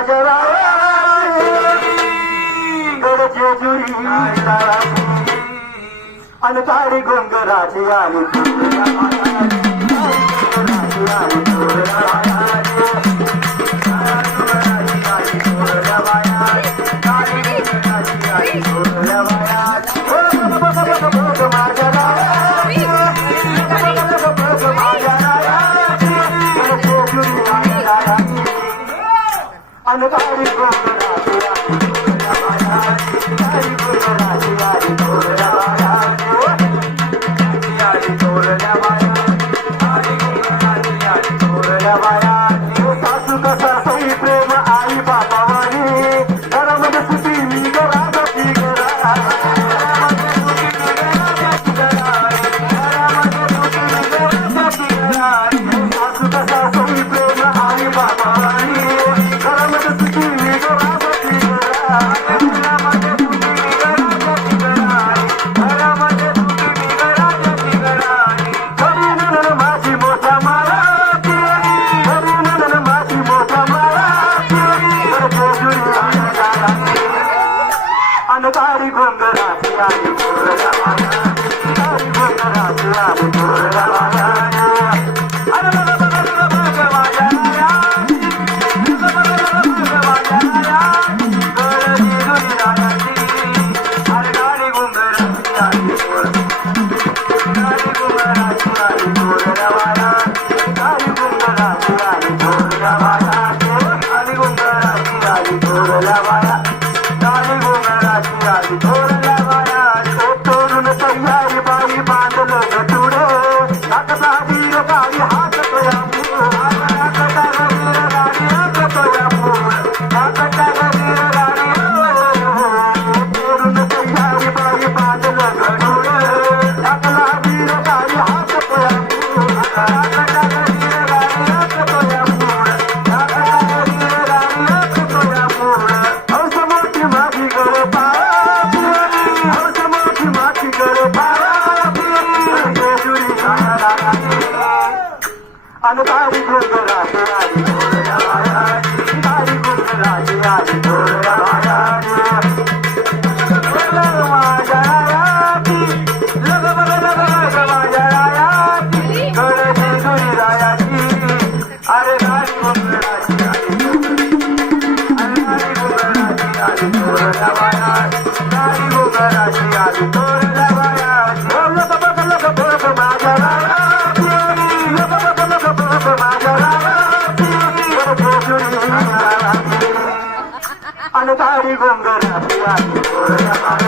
माझ्या जेजुरी अनकारी गोंगराची आली अनकारी सासू कसा सई प्रेम आई बापावानी घरामध्ये सुटी मी घरासाठी सासू कसा सई प्रेम आई बापावानी घरामध्ये सुटी मी घरासाठी माझी मोठा मारा अनकारी गोंगराची आली तोरण तयारी बाई बांधलं गटुडे हातचा वीर बाई हात तोया तोरण तयारी बाई बांधलं गटुडे हातला वीर बाई हात तोया हौस मोठी माझी गरबा अनकारी गोंगराची आली अनकारी गोंगराची आली अरे गाडी गोंगराची आली गाडी गोंगराची आली अनकारी गोंगराची आली